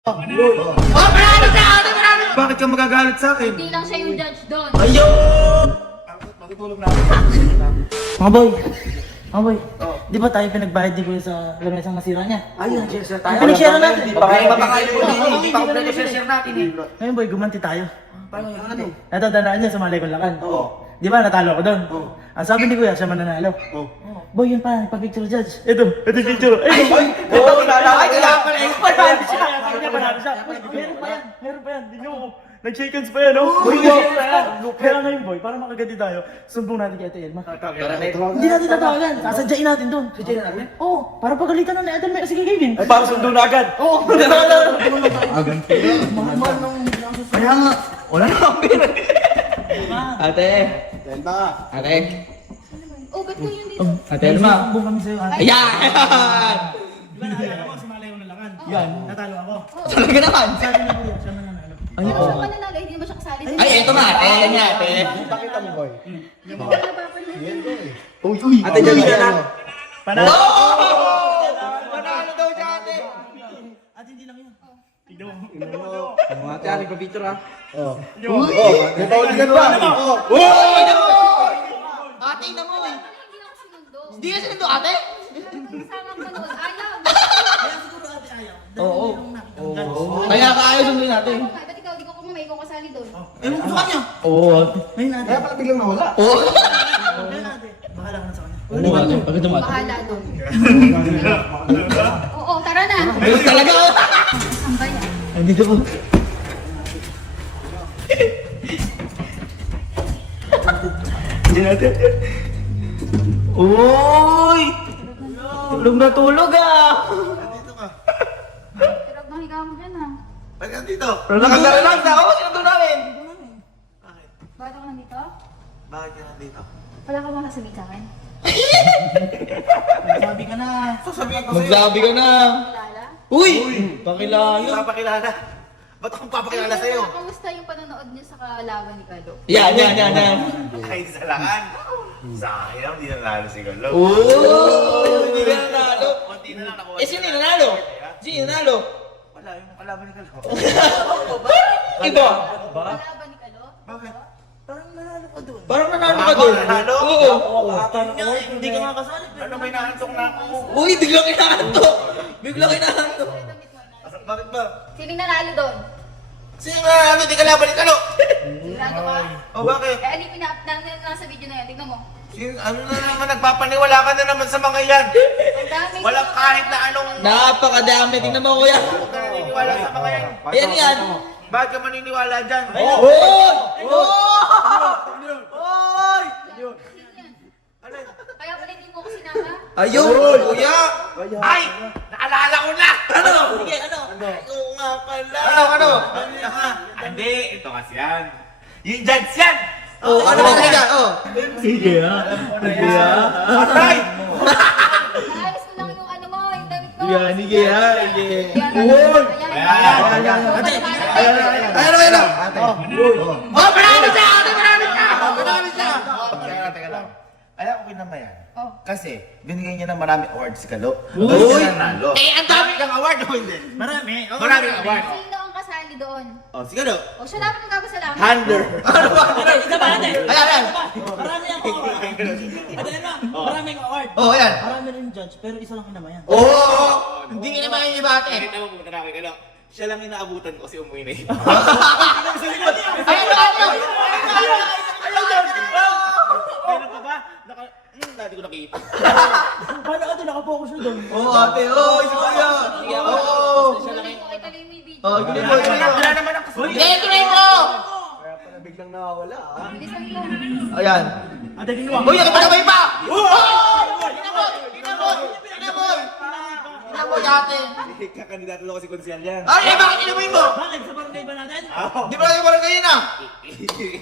Marami siya! Marami! Bakit ka magagalit sa akin? Hindi lang siya yung judge doon. Ayun! Matutulog na ako. Mga boy, di ba tayo pinagbayad ni Kuya sa lamesang nasira niya? Ayun, share tayo. Pinag-share na natin. Hindi pa kayo mapakain mo din. Hindi pa ako pinag-share natin eh. Ngayon boy, gumanti tayo. Paano yung ano? Ito, tandaan niya sa Malay Lakan. Oo. Di ba, natalo ako doon? Oo. Ang sabi ni Kuya, siya mananalo. Oo. Boy, yun pa, nagpa-picture judge. Ito yung picture. Ay, boy! Oo, ay, kailangan pala expert. Panalo siya! Sabi niya, panalo siya. Meron pa yan. Hindi nyo. Nag-shake hands pa yan, no? Boy, meron pa yan. Kaya ngayon, boy, para makaganti tayo, sumbong natin kay Ate Elma. Hindi natin tatawagan. Sasadyain natin doon. Sadyain natin? Oo, para pagalitan nun ni Ate Elma. Sige, Kevin. Ay, parang sundo na agad. Oo. Kaya nga. Wala na akong pera. Ate. Ate. Oh, ba't kayo dito? Ate Elma. Sumbong kami sa'yo, Ate. Ayan! Di ba natalo ako sa Malayo na Lakan? Yan. Natalo ako. Talaga naman. Sabi na Kuya, siya mananalo. Oo, siya mananalo. Hindi naman siya kasali. Ay, eto nga ate. Yan nga ate. Ate, dyan ka na. Panalo. Manalo daw siya ate. Ate, hindi lang yun. Ate, aling pa picture ha. Ate, ina mo. Hindi ako sinundo. Hindi ka sinundo ate? Kasama ko noon. Ayaw. Kaya siguro ate ayaw. Oo. Oo. Kaya kaya sundin natin. Oo nga, ba't ikaw di ko kumamay kung kasali doon? Ewan ko sa kanya. Oo ate. Ngayon ate. pala biglang nawala. Oo. Ngayon ate. Bahala ka na sa kanya. Oo ate. Pagkita mo ate. Bahala doon. Oo, tara na. Ayun talaga. Ang bayan. Ay, dito po. Diyan natin. Uy! Tulog na tulog ah! Pero mahiga mo dyan ha. Ba't nandito? Pero nakasara lang sa ako, sinundo namin! Bakit ako nandito? Bakit ka nandito? Wala ka bang sasabihin sa akin? Sabi ka na. Sasabihin ko sa'yo. Magsabi ka na! Kilala? Uy! Pakilala! Papakilala. Ba't akong papakilala sa'yo? Kamusta yung panonood niyo sa kalaban ni Kalo? Yan! Kahit sa lakan. Sayang, di nanalo si Galo. Oo! Hindi ka nanalo! Konti na lang nakuha. Eh, sino yung nanalo? Sino yung nanalo? Wala, yung kalaban ni Galo. Iba! Kalaban ni Kalo? Bakit? Parang nanalo ka doon. Parang nanalo ka Ako, doon! nanalo? Oo! Hindi ka nga kasali. Ano, may nahantok na ako. Uy! Biglang inahantok! Biglang inahantok! Bakit ba? Sining nanalo doon? Sino nga ano, di kalaban ni Galo? Sigurado ka? O bakit? Eh, alipin na, nasa video na yan. Tingnan mo. Ano na naman, nagpapaniwala ka na naman sa mga yan. Ang dami. Walang kahit na anong... Napakadami! Tingnan mo kuya! Huwag ka naniniwala sa mga yan. Ayan yan! Bakit ka maniniwala dyan? Oo! Oo! Oy! Ano? Kaya pala hindi mo ko sinama? Ayun! Kuya! Ay! Naalala ko na! Ano? Sige, ano? Oo nga pala! Ano? Hindi, ito kasi yan. Yung judge yan! Oh, ano ba talaga? Oh. Sige ha. Sige Aray! Ayos ko lang yung ano mo, yung damit ko. Sige ha. Sige. Uy! Ayan. Ano? Oh, marami siya! Marami siya! Marami siya! Teka lang. Alam ko kinamayan. Oh. Kasi, binigay niya ng marami awards si Galo. Uy! Doon siya nanalo. Ang dami ng award o hindi? Marami. Maraming award. Sino ang kasali doon? Oh, si Galo. O siya dapat magkakasalamat. Hander. Isa ba ate? Ayan. Marami ang award. Ate na, marami ang award. Oh, ayan. Marami rin judge, pero isa lang kinamayan. Oh! Hindi ka naman yung iba ate. Nakita mo pumunta na kay Galo. Siya lang yung naabutan ko kasi umuwi na yun. Meron pa ba? Dati ko nakita. Paano ate nakafocus na doon? Oh, ate. Oh, isa pa yan. Oh. Tuloy ko, ito lang yung video. Oh, guli mo. Wala naman ang kasunod. Tuloy mo! Bilisan ko. Ayan. Ate, kinuha. Uy, nakapagabay pa! Ina mo yate. Kakandidato lang kasi konsyal yan. Ay, bakit inamoy mo? Bakit sa barangay ba natin? Di ba natin parang ganyan na?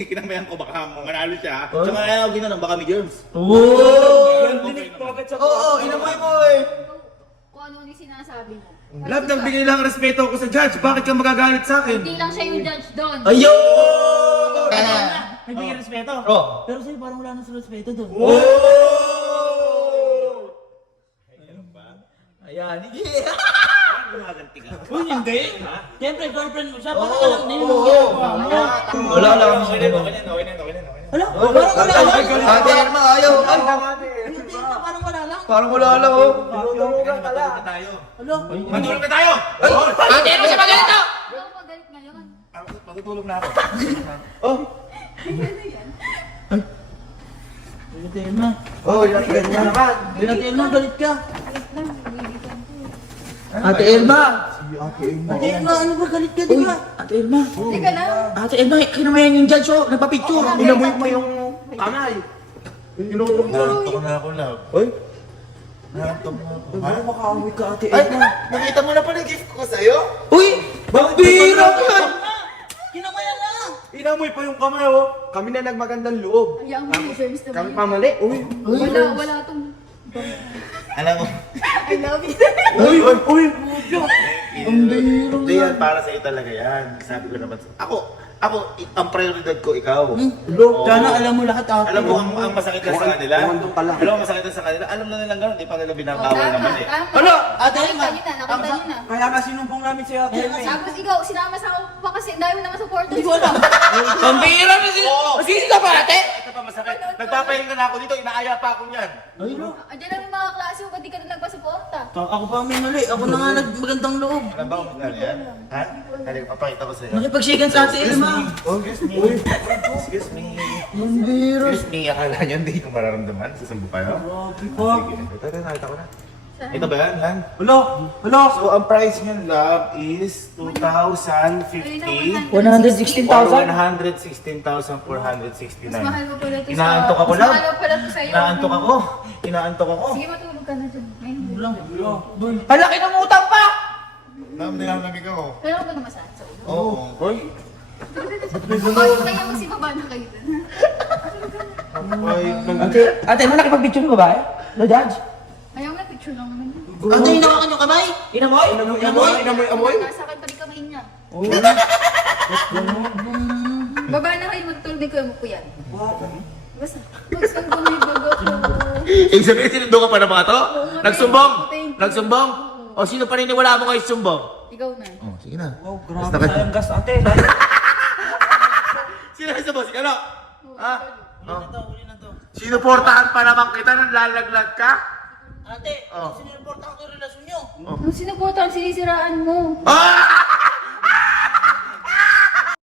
Kinamayan ko baka manalo siya. Tsaka ayaw ginanong baka may germs. Oo, inamoy mo eh. Kung ano yung sinasabi mo. Love, nagbigay lang respeto ako sa judge. Bakit ka magagalit sa akin? Hindi lang siya yung judge doon. Ayun! Nagbigay respeto. Oh. Pero sa'yo parang wala na sa respeto doon. Oh! Ayan, hindi. Gumaganti ka. Uy, hindi. Siyempre, girlfriend mo siya. Bakit ka lang ginagawa mo? Wala lang. Okay na, okay na, okay na, okay na. Hala, parang wala lang. Ate Irma, ayaw. Hindi, parang wala lang. Parang wala lang, oh. Tinutulugan ka lang. Tayo. Hala. Matulog na tayo! Ate Irma, siya magalit to! Ikaw magalit ngayon. Matutulog na ako. Ate Irma. Oh, ganyan naman. Ate Irma, galit ka. Wait lang, nililitan ko. Ate Irma. Ate Irma, ano ba galit ka, di ba? Ate Irma. Hindi ka lang. Ate Irma, kinamayan yung judge, oh. Nagpa-picture. Inamoy mo yung kamay. Narantok na ako, love. Uy. Narantok na ako. Ano makaamoy ka, Ate Ay, Irma? nakita mo na pala yung gift ko sa'yo? Uy! Vampiro yan! Kinamayan na. Inamoy pa yung kamay, oh. Kami na nagmagandang loob. Hayaan mo yung germs na Kami yun. pamali. Uy. Wala tong... Alam mo, I love you. hindi yan para sa'yo talaga yan. Sabi ko naman ako, ang prioridad ko, ikaw. Look, sana alam mo lahat, Ate. Alam mo, ang masakit lang sa kanila. Umandong ka lang. Alam mo, ang masakit lang sa kanila. Alam na nilang gano'n, di pa nila binabawal naman eh. Ano? Ate Nakita Irma. nyo na, nakita nyo na. Kaya nga sinumpong namin sa'yo, Ate Irma. Tapos ikaw, sinama sa ako pa kasi dahil mo naman supporters. Hindi ko alam. Vampiro na si... Masisi ka pa, ate? Ito pa masakit. Nagpapahinga na ako dito, inaaya pa ako niyan. Andiyan lang yung mga klase ko, hindi ka na nagpasuporta. Ako pa may mali. Ako na nga nagmagandang loob. Alam ba kung magkano yan? Ha? Halika, papakita ko sa'yo. Nakipag-shaken sa Ate Irma. Excuse me. Excuse me. Excuse me. Akala niyo hindi ko mararamdaman? Susubo kayo? Sige. Ito, nakita ko na. Ito ba yan? Yan? Hello. So, ang price niyan, love, is 2,050 116,000? or 116,469. Mas mahal mo pala ito Inaantok ako, mas love. mahal mo pala ito sa'yo. Inaantok ako. Inaantok ako. Sige, matulog ka na dyan. Ngayon, Halaki ng utang pa! Love, nilamlamig ako. kailangan ba na massage sa ulo? Oo. Hoy. Kaya magsibaba na kayo dun. Ate Irma, nakipag-picture mo ba? No, Judge? Ayaw nga, picture lang naman yun. Ate, hinawakan yung kamay. Inamoy? Inamoy. Nasa akin pa rin kamay niya. Baba na kayo, matutulog din ko yung yan. Basta, magsundo na yung bago ko. Ibig sabihin, sinundo ka pa ng mga to? Nagsumbong? Thank you. Nagsumbong? O sino paniniwala mo ngayon sumbong? Ikaw na. Oh, sige na. Oh, grabe sayang gas, Ate. Sino yung sumbong? Sige, ano? Ha? Huli na to. Sinuportahan pa naman kita nang lalaglag ka? Ate, Oh. sinuportahan ko yung relasyon nyo. Nung sinuportahan, sinisiraan mo. Ah!